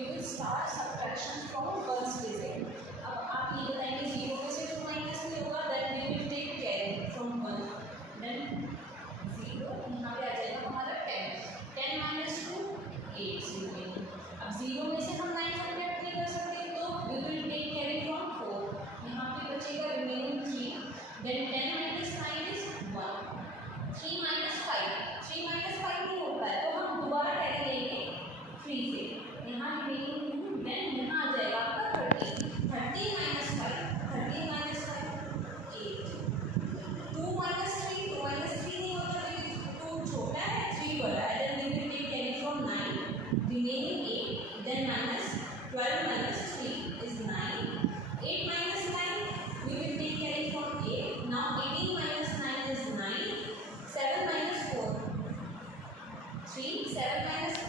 we will start subtraction from ones digit. अब आप ये बताएंगे जीरो में से 2 माइनस नहीं होगा, then we will take carry from 1, then 0 यहाँ पे आ जाएगा हमारा 10, 10 minus 2 8 0। अब 0 में से हम 9 सब्ट्रैक्ट नहीं कर सकते, तो we will take carry from 4, यहाँ पे बचेगा remaining 3, then 10 minus 9 is 1, 3 minus 5, 3 minus 5 नहीं होता है, तो हम दोबारा कैरी लेंगे 3 से, यहाँ remaining 2, then यहाँ आ जाएगा आपका 30, 30 minus 5, 30 minus 5 8, 2 minus 3, 2 minus 3 नहीं होता, क्योंकि 2 छोटा है 3 बड़ा है, then we will take carry from 9, remaining 8, then minus 12 minus 3 is 9, 8 minus 9 we will take carry from 8, now 18 minus 9 is 9, 7 minus 4 3, 7 minus 5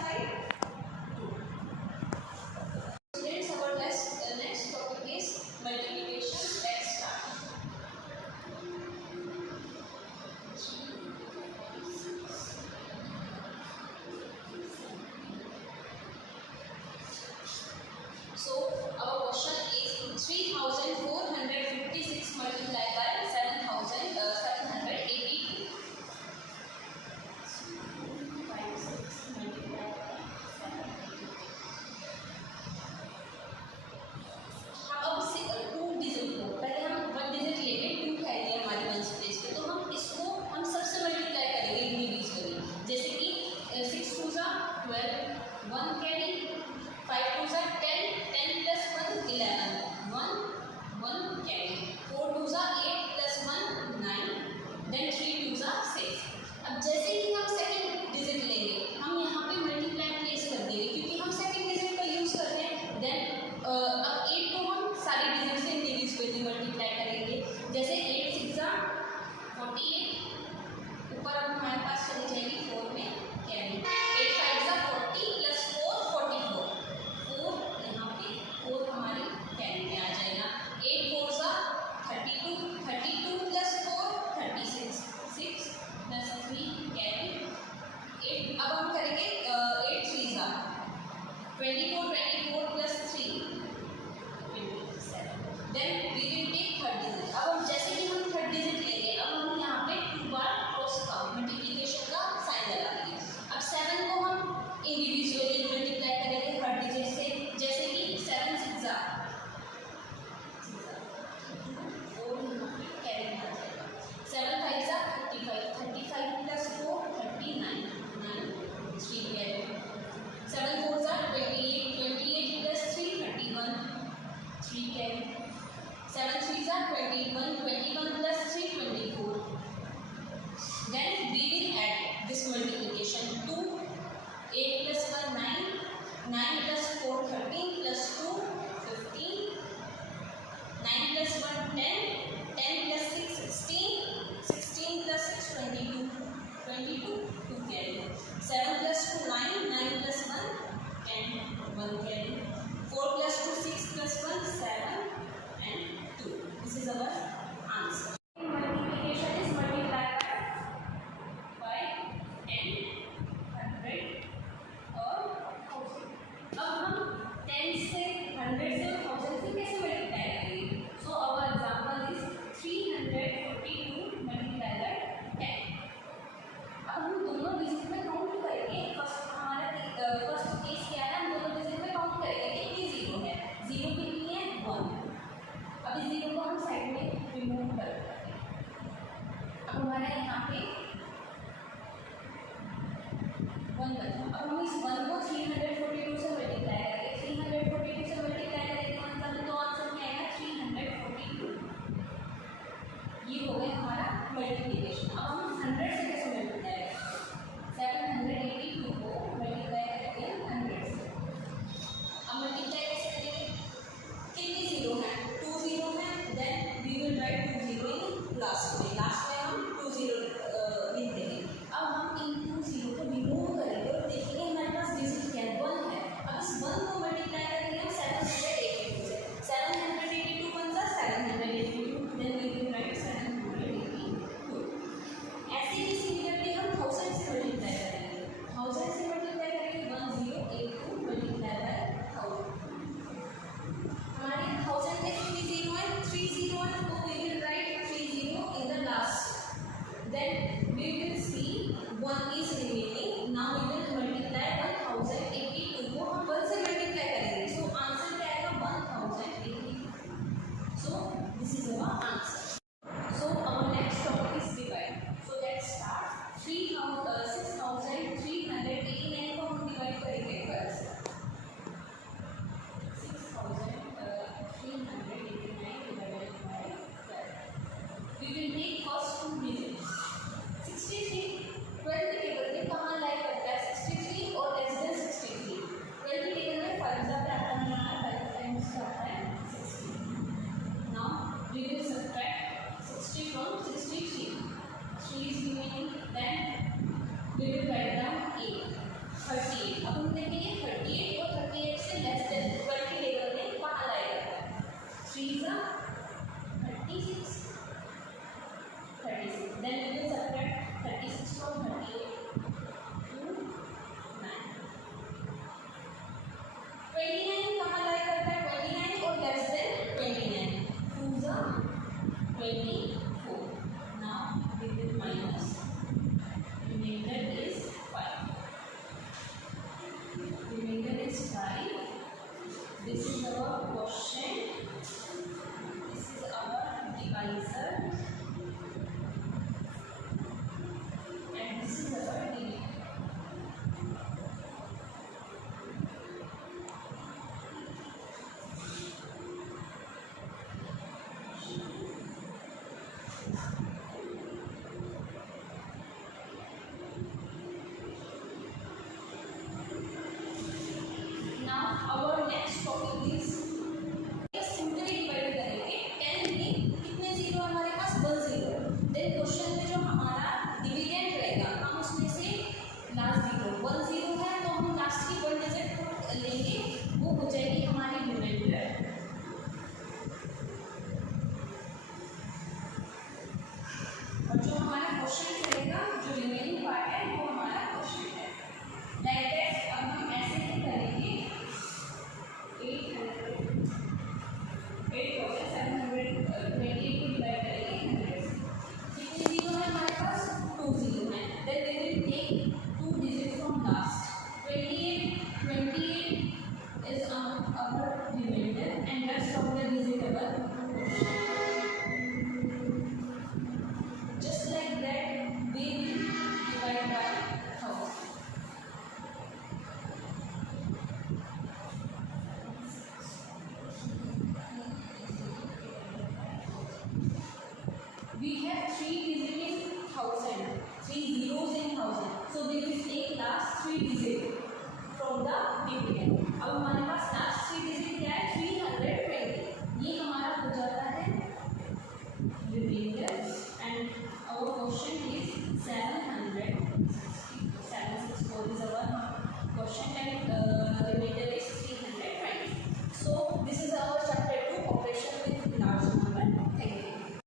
2. Students, our next topic is multiplication. Let's start. So our question is 3456 multiplied by 7782. जैसे 8 6 48, ऊपर अब हमारे पास चली जाएगी 4 में कैरी, 8 5 40 प्लस 4 44, 4 यहाँ पे 4 हमारी कैरी में आ जाएगा, 8 4 32, 32 प्लस 4 36, 6 प्लस 3 कैरी 8। अब हम करेंगे 8 3 24, 24 plus 3 27, then we will take third digit. अब हम जैसे कि हम थर्ड डिजिट लेंगे, अब हम यहाँ पे 2 बार क्रॉस का मल्टीप्लिकेशन का साइन लगाएंगे। अब 7 को हम इंडिविजुअली मल्टीप्लाई करेंगे थर्ड डिजिट से, जैसे कि 7 6 कैरी आ जाएगा, 7 5 35, 35 प्लस 4 39, 9 3 कैरी, 7 4 28, 28 प्लस 3 31, 3 कैरी, 7 3 21, 21 plus 3 24. Then we will add this multiplication. 2 8 plus 1 9, 9 plus 4 13 plus 2 15, 9 plus 1 10, 10 plus 6 16, 16 plus 6 22, 22 2 carry, 7 plus 2 9, 9 plus 1 10, 1 carry, 4 plus 2 6 plus 1 7 and 2. This is our answer. Multiplication is multiplied by 10, 100 और 1000. अब हम 10 से 100 से 1000 से कैसे मल्टीप्लाई करेंगे? So our example is 342 multiplied by 10. अब हम दोनों डिजिट में काउंट करेंगे। फर्स्ट केस क्या है, हम दोनों डिजिट में काउंट करेंगे कितनी जीरो है, जीरो कितनी है 1। अब इस जीरो को हम साइड में रिमूव कर देते हैं। अब हमारा यहाँ पे 1 बचा, अब हम इस 1 को 342 से मल्टीप्लाई करेंगे, 342 से मल्टीप्लाई करेंगे तो आंसर क्या आएगा 342। ये हो गया हमारा मल्टीप्लिकेशन। अब हम 100 से कैसे मल्टीप्लाई करेंगे, 782 को मल्टीप्लाई करेंगे 100 से। अब मल्टीप्लाई कैसे करेंगे, कितनी जीरो है 2 जीरो है, then we will write 2 zero in last में हम 2 जीरो लिख देंगे। अब हम इन 2 जीरो को रिमूव करेंगे और देखेंगे हमारे now our next topic is simply divide करेंगे 10 में कितने जीरो हमारे पास 1 जीरो। देन क्वेश्चन में जो हमारा डिविडेंड रहेगा हम उसमें से लास्ट जीरो 1 जीरो है तो हम लास्ट की 1 डिजिट लेंगे, वो हो जाएगी हमारी रिमाइंडर। और जो हमारा क्वेश्चन रहेगा जो रिमेनिंग पार्ट है वो हमारा क्वेश्चन है। लाइक दैट अब हम ऐसे ही करेंगे 8,728 को डिवाइड करेंगे 100 से। कितने जीरो है हमारे पास 2 जीरो है। Then we will take 2 digit from last 28 is our remainder and rest of the digit our just like that we will divide by 1000. We have 3 digits in 1000, 3 zeros in 1000, so we will take last 3 digits from the dividend. अब हमारे पास लास्ट 3 डिजिट क्या है 320, ये हमारा हो जाता है remainder and our question is 700